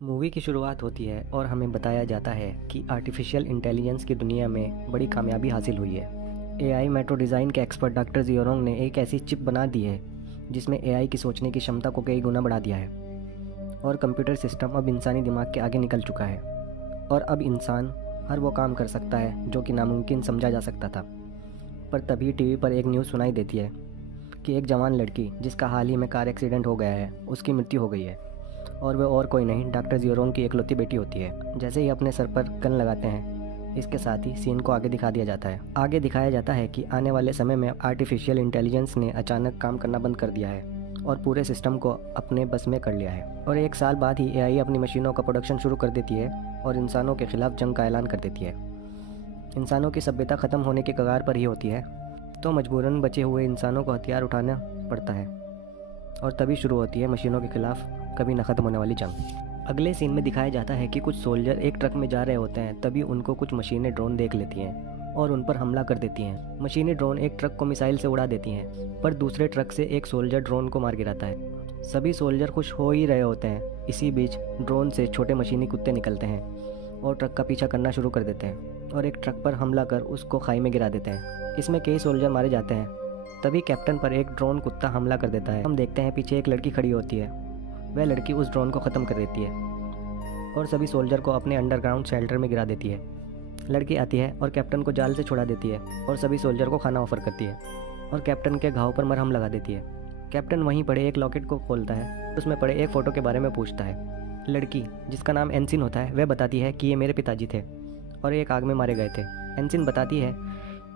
Movie की शुरुआत होती है और हमें बताया जाता है कि आर्टिफिशियल इंटेलिजेंस की दुनिया में बड़ी कामयाबी हासिल हुई है। एआई मेट्रो डिज़ाइन के एक्सपर्ट डॉक्टर जियोरोंग ने एक ऐसी चिप बना दी है जिसमें एआई की सोचने की क्षमता को कई गुना बढ़ा दिया है और कंप्यूटर सिस्टम अब इंसानी दिमाग के आगे निकल चुका है और अब इंसान हर वो काम कर सकता है जो कि नामुमकिन समझा जा सकता था। पर तभी टीवी पर एक न्यूज़ सुनाई देती है कि एक जवान लड़की जिसका हाल ही में कार एक्सीडेंट हो गया है, उसकी मृत्यु हो गई है और वह और कोई नहीं डॉक्टर जियोरोंग की इकलौती बेटी होती है। जैसे ही अपने सर पर गन लगाते हैं, इसके साथ ही सीन को आगे दिखा दिया जाता है। आगे दिखाया जाता है कि आने वाले समय में आर्टिफिशियल इंटेलिजेंस ने अचानक काम करना बंद कर दिया है और पूरे सिस्टम को अपने बस में कर लिया है और एक साल बाद ही एआई अपनी मशीनों का प्रोडक्शन शुरू कर देती है और इंसानों के खिलाफ जंग का ऐलान कर देती है। इंसानों की सभ्यता ख़त्म होने की कगार पर ही होती है तो मजबूरन बचे हुए इंसानों को हथियार उठाना पड़ता है और तभी शुरू होती है मशीनों के खिलाफ कभी न ख़त्म होने वाली जंग। अगले सीन में दिखाया जाता है कि कुछ सोल्जर एक ट्रक में जा रहे होते हैं, तभी उनको कुछ मशीनें ड्रोन देख लेती हैं और उन पर हमला कर देती हैं। मशीनी ड्रोन एक ट्रक को मिसाइल से उड़ा देती हैं, पर दूसरे ट्रक से एक सोल्जर ड्रोन को मार गिराता है। सभी सोल्जर खुश हो ही रहे होते हैं। इसी बीच ड्रोन से छोटे मशीनी कुत्ते निकलते हैं और ट्रक का पीछा करना शुरू कर देते हैं और एक ट्रक पर हमला कर उसको खाई में गिरा देते हैं। इसमें कई सोल्जर मारे जाते हैं। तभी कैप्टन पर एक ड्रोन कुत्ता हमला कर देता है। हम देखते हैं पीछे एक लड़की खड़ी होती है। वह लड़की उस ड्रोन को ख़त्म कर देती है और सभी सोल्जर को अपने अंडरग्राउंड शेल्टर में गिरा देती है। लड़की आती है और कैप्टन को जाल से छुड़ा देती है और सभी सोल्जर को खाना ऑफर करती है और कैप्टन के घाव पर मरहम लगा देती है। कैप्टन वहीं पड़े एक लॉकेट को खोलता है, उसमें पड़े एक फ़ोटो के बारे में पूछता है। लड़की, जिसका नाम एनसिन होता है, वह बताती है कि ये मेरे पिताजी थे और एक आग में मारे गए थे। एनसिन बताती है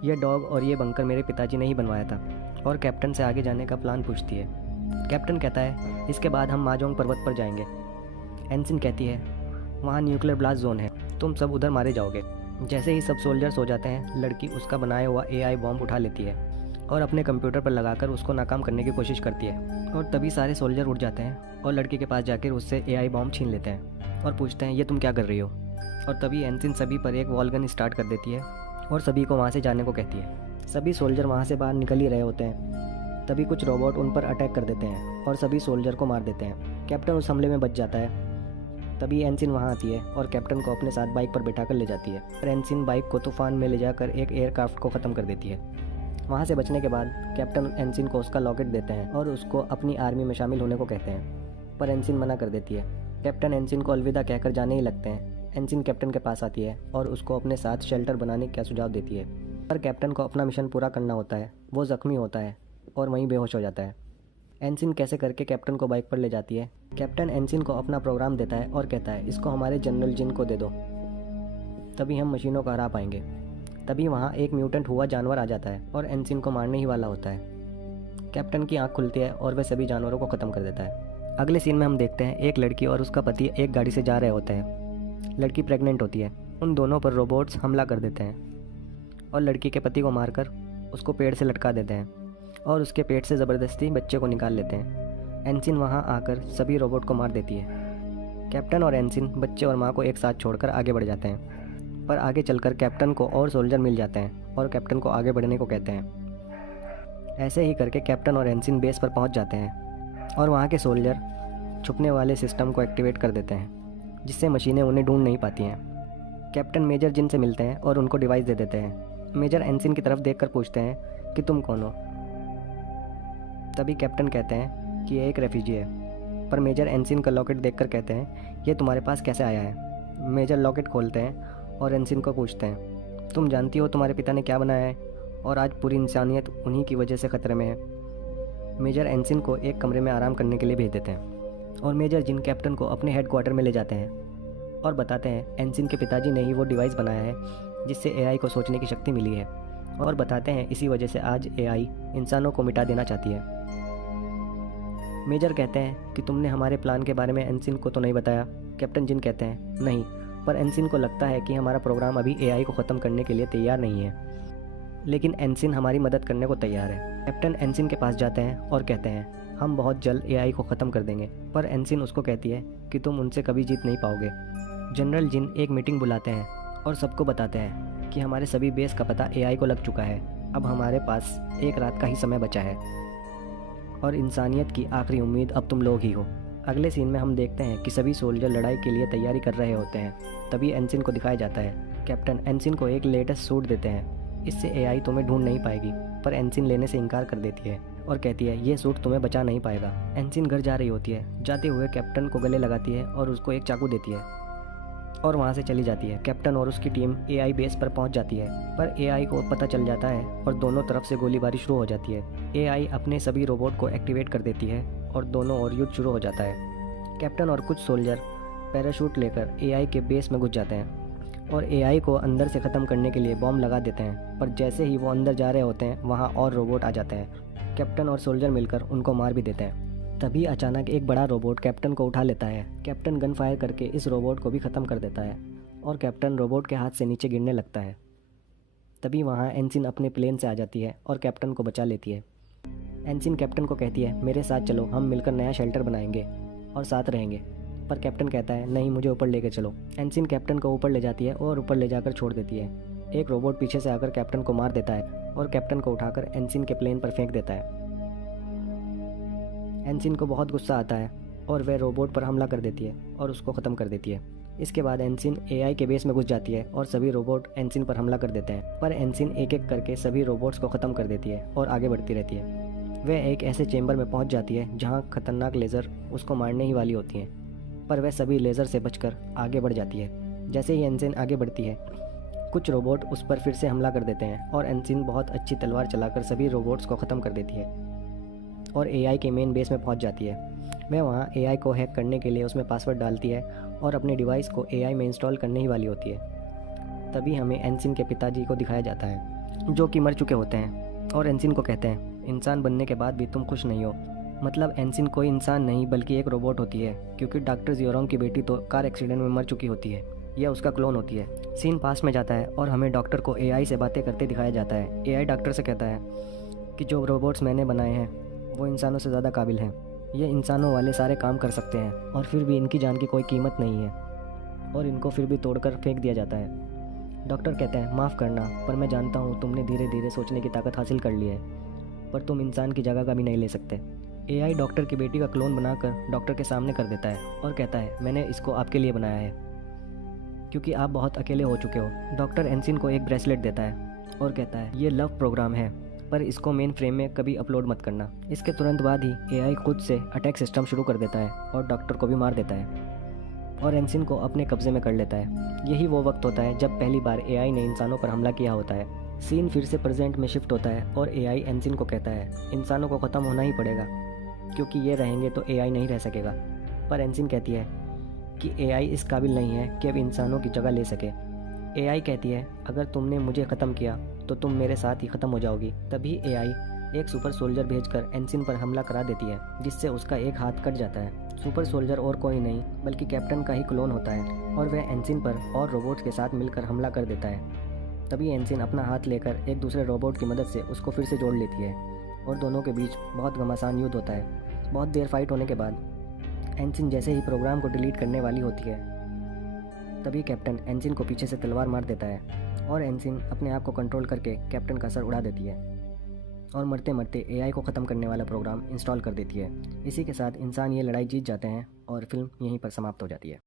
ये डॉग और ये बंकर मेरे पिताजी ने ही बनवाया था और कैप्टन से आगे जाने का प्लान पूछती है। कैप्टन कहता है इसके बाद हम माजोंग पर्वत पर जाएंगे। एनसिन कहती है वहाँ न्यूक्लियर ब्लास्ट जोन है, तुम सब उधर मारे जाओगे। जैसे ही सब सोल्जर सो जाते हैं, लड़की उसका बनाया हुआ एआई बॉम्ब उठा लेती है और अपने कंप्यूटर पर लगाकर उसको नाकाम करने की कोशिश करती है और तभी सारे सोल्जर उठ जाते हैं और लड़की के पास जाकर उससे एआई बॉम्ब छीन लेते हैं और पूछते हैं ये तुम क्या कर रही हो। और तभी एनसिन सभी पर एक वॉल गन स्टार्ट कर देती है और सभी को वहाँ से जाने को कहती है। सभी सोल्जर वहाँ से बाहर निकल ही रहे होते हैं, तभी कुछ रोबोट उन पर अटैक कर देते हैं और सभी सोल्जर को मार देते हैं। कैप्टन उस हमले में बच जाता है। तभी एनसिन वहाँ आती है और कैप्टन को अपने साथ बाइक पर बैठा कर ले जाती है और एनसिन बाइक को तूफान में ले जाकर एक एयरक्राफ्ट को ख़त्म कर देती है। वहाँ से बचने के बाद कैप्टन एनसिन को उसका लॉकेट देते हैं और उसको अपनी आर्मी में शामिल होने को कहते हैं, पर एनसिन मना कर देती है। कैप्टन एनसिन को अलविदा कहकर जाने ही लगते हैं। एनसिन कैप्टन के पास आती है और उसको अपने साथ शेल्टर बनाने का सुझाव देती है, पर कैप्टन को अपना मिशन पूरा करना होता है। वो ज़ख्मी होता है और वहीं बेहोश हो जाता है। एनसिन कैसे करके कैप्टन को बाइक पर ले जाती है। कैप्टन एनसिन को अपना प्रोग्राम देता है और कहता है इसको हमारे जनरल जिन को दे दो, तभी हम मशीनों को हरा पाएंगे। तभी वहाँ एक म्यूटेंट हुआ जानवर आ जाता है और एनसिन को मारने ही वाला होता है। कैप्टन की आँख खुलती है और वह सभी जानवरों को ख़त्म कर देता है। अगले सीन में हम देखते हैं एक लड़की और उसका पति एक गाड़ी से जा रहे होते हैं। लड़की प्रेग्नेंट होती है। उन दोनों पर रोबोट्स हमला कर देते हैं और लड़की के पति को मारकर उसको पेड़ से लटका देते हैं और उसके पेट से ज़बरदस्ती बच्चे को निकाल लेते हैं। एनसिन वहां आकर सभी रोबोट को मार देती है। कैप्टन और एनसिन बच्चे और मां को एक साथ छोड़कर आगे बढ़ जाते हैं, पर आगे चलकर कैप्टन को और सोल्जर मिल जाते हैं और कैप्टन को आगे बढ़ने को कहते हैं। ऐसे ही करके कैप्टन और एनसिन बेस पर पहुंच जाते हैं और वहां के सोल्जर छुपने वाले सिस्टम को एक्टिवेट कर देते हैं, जिससे मशीनें उन्हें ढूंढ नहीं पाती हैं। कैप्टन मेजर जिन से मिलते हैं और उनको डिवाइस दे देते हैं। मेजर एनसिन की तरफ देखकर पूछते हैं कि तुम कौन हो। तभी कैप्टन कहते हैं कि ये एक रेफ्यूजी है, पर मेजर एनसिन का लॉकेट देखकर कहते हैं ये तुम्हारे पास कैसे आया है। मेजर लॉकेट खोलते हैं और एनसिन को पूछते हैं तुम जानती हो तुम्हारे पिता ने क्या बनाया है और आज पूरी इंसानियत उन्हीं की वजह से ख़तरे में है। मेजर एनसिन को एक कमरे में आराम करने के लिए भेज देते हैं और मेजर जिन कैप्टन को अपने हेडक्वार्टर में ले जाते हैं और बताते हैं एनसिन के पिताजी ने ही वो डिवाइस बनाया है जिससे एआई को सोचने की शक्ति मिली है और बताते हैं इसी वजह से आज एआई इंसानों को मिटा देना चाहती है। मेजर कहते हैं कि तुमने हमारे प्लान के बारे में एनसिन को तो नहीं बताया। कैप्टन जिन कहते हैं नहीं, पर एनसिन को लगता है कि हमारा प्रोग्राम अभी एआई को ख़त्म करने के लिए तैयार नहीं है, लेकिन एनसिन हमारी मदद करने को तैयार है। कैप्टन एनसिन के पास जाते हैं और कहते हैं हम बहुत जल्द एआई को ख़त्म कर देंगे, पर एनसिन उसको कहती है कि तुम उनसे कभी जीत नहीं पाओगे। जनरल जिन एक मीटिंग बुलाते हैं और सबको बताते हैं कि हमारे सभी बेस का पता एआई को लग चुका है, अब हमारे पास एक रात का ही समय बचा है और इंसानियत की आखिरी उम्मीद अब तुम लोग ही हो। अगले सीन में हम देखते हैं कि सभी सोल्जर लड़ाई के लिए तैयारी कर रहे होते हैं। तभी एनसिन को दिखाया जाता है। कैप्टन एनसिन को एक लेटेस्ट सूट देते हैं। इससे एआई तुम्हें ढूंढ नहीं पाएगी, पर एनसिन लेने से इनकार कर देती है और कहती है ये सूट तुम्हें बचा नहीं पाएगा। एनसिन घर जा रही होती है। जाते हुए कैप्टन को गले लगाती है और उसको एक चाकू देती है और वहाँ से चली जाती है। कैप्टन और उसकी टीम एआई बेस पर पहुँच जाती है, पर एआई को पता चल जाता है और दोनों तरफ से गोलीबारी शुरू हो जाती है। एआई अपने सभी रोबोट को एक्टिवेट कर देती है और दोनों ओर युद्ध शुरू हो जाता है। कैप्टन और कुछ सोल्जर पैराशूट लेकर एआई के बेस में घुस जाते हैं और एआई को अंदर से ख़त्म करने के लिए बॉम्ब लगा देते हैं, पर जैसे ही वो अंदर जा रहे होते हैं वहाँ और रोबोट आ जाते हैं। कैप्टन और सोल्जर मिलकर उनको मार भी देते हैं। तभी अचानक एक बड़ा रोबोट कैप्टन को उठा लेता है। कैप्टन गन फायर करके इस रोबोट को भी ख़त्म कर देता है और कैप्टन रोबोट के हाथ से नीचे गिरने लगता है। तभी वहाँ एनसिन अपने प्लेन से आ जाती है और कैप्टन को बचा लेती है। एनसिन कैप्टन को कहती है मेरे साथ चलो, हम मिलकर नया शेल्टर बनाएंगे और साथ रहेंगे। पर कैप्टन कहता है नहीं, मुझे ऊपर लेकर चलो। एनसिन कैप्टन को ऊपर ले जाती है और ऊपर ले जाकर छोड़ देती है। एक रोबोट पीछे से आकर कैप्टन को मार देता है और कैप्टन को उठाकर एनसिन के प्लेन पर फेंक देता है। एनसिन को बहुत गुस्सा आता है और वह रोबोट पर हमला कर देती है और उसको ख़त्म कर देती है। इसके बाद एनसिन एआई के बेस में घुस जाती है और सभी रोबोट एनसिन पर हमला कर देते हैं, पर एनसिन एक एक करके सभी रोबोट्स को ख़त्म कर देती है और आगे बढ़ती रहती है। वह एक ऐसे चेंबर में पहुंच जाती है जहां खतरनाक लेज़र उसको मारने ही वाली होती हैं, पर वह सभी लेज़र से बचकर आगे बढ़ जाती है। जैसे ही एनसिन आगे बढ़ती है, कुछ रोबोट उस पर फिर से हमला कर देते हैं और एनसिन बहुत अच्छी तलवार चलाकर सभी रोबोट्स को ख़त्म कर देती है और एआई के मेन बेस में पहुंच जाती है। वह वहां एआई को हैक करने के लिए उसमें पासवर्ड डालती है और अपने डिवाइस को एआई में इंस्टॉल करने ही वाली होती है। तभी हमें एनसिन के पिताजी को दिखाया जाता है जो कि मर चुके होते हैं और एनसिन को कहते हैं इंसान बनने के बाद भी तुम खुश नहीं हो। मतलब एनसिन कोई इंसान नहीं बल्कि एक रोबोट होती है, क्योंकि डॉक्टर जियोरोंग की बेटी तो कार एक्सीडेंट में मर चुकी होती है। यह उसका क्लोन होती है। सीन पास में जाता है और हमें डॉक्टर को एआई से बातें करते दिखाया जाता है। एआई डॉक्टर से कहता है कि जो रोबोट्स मैंने बनाए हैं वो इंसानों से ज़्यादा काबिल हैं। ये इंसानों वाले सारे काम कर सकते हैं और फिर भी इनकी जान की कोई कीमत नहीं है और इनको फिर भी तोड़कर फेंक दिया जाता है। डॉक्टर कहते हैं माफ़ करना, पर मैं जानता हूँ तुमने धीरे धीरे सोचने की ताकत हासिल कर ली है, पर तुम इंसान की जगह का भी नहीं ले सकते। एआई डॉक्टर की बेटी का क्लोन बनाकर डॉक्टर के सामने कर देता है और कहता है मैंने इसको आपके लिए बनाया है क्योंकि आप बहुत अकेले हो चुके हो। डॉक्टर एनसिन को एक ब्रेसलेट देता है और कहता है ये लव प्रोग्राम है, पर इसको मेन फ्रेम में कभी अपलोड मत करना। इसके तुरंत बाद ही एआई खुद से अटैक सिस्टम शुरू कर देता है और डॉक्टर को भी मार देता है और एनसिन को अपने कब्जे में कर लेता है। यही वो वक्त होता है जब पहली बार एआई ने इंसानों पर हमला किया होता है। सीन फिर से प्रेजेंट में शिफ्ट होता है और एआई एनसिन को कहता है इंसानों को ख़त्म होना ही पड़ेगा, क्योंकि ये रहेंगे तो एआई नहीं रह सकेगा। पर एनसिन कहती है कि एआई इस काबिल नहीं है कि अब इंसानों की जगह ले सके। एआई कहती है अगर तुमने मुझे ख़त्म किया तो तुम मेरे साथ ही ख़त्म हो जाओगी। तभी एआई एक सुपर सोल्जर भेजकर एनसिन पर हमला करा देती है, जिससे उसका एक हाथ कट जाता है। सुपर सोल्जर और कोई नहीं बल्कि कैप्टन का ही क्लोन होता है और वह एनसिन पर और रोबोट्स के साथ मिलकर हमला कर देता है। तभी एनसिन अपना हाथ लेकर एक दूसरे रोबोट की मदद से उसको फिर से जोड़ लेती है और दोनों के बीच बहुत घमासान युद्ध होता है। बहुत देर फाइट होने के बाद एनसिन जैसे ही प्रोग्राम को डिलीट करने वाली होती है, तभी कैप्टन एनसिन को पीछे से तलवार मार देता है और एनसिन अपने आप को कंट्रोल करके कैप्टन का सर उड़ा देती है और मरते मरते एआई को ख़त्म करने वाला प्रोग्राम इंस्टॉल कर देती है। इसी के साथ इंसान ये लड़ाई जीत जाते हैं और फिल्म यहीं पर समाप्त हो जाती है।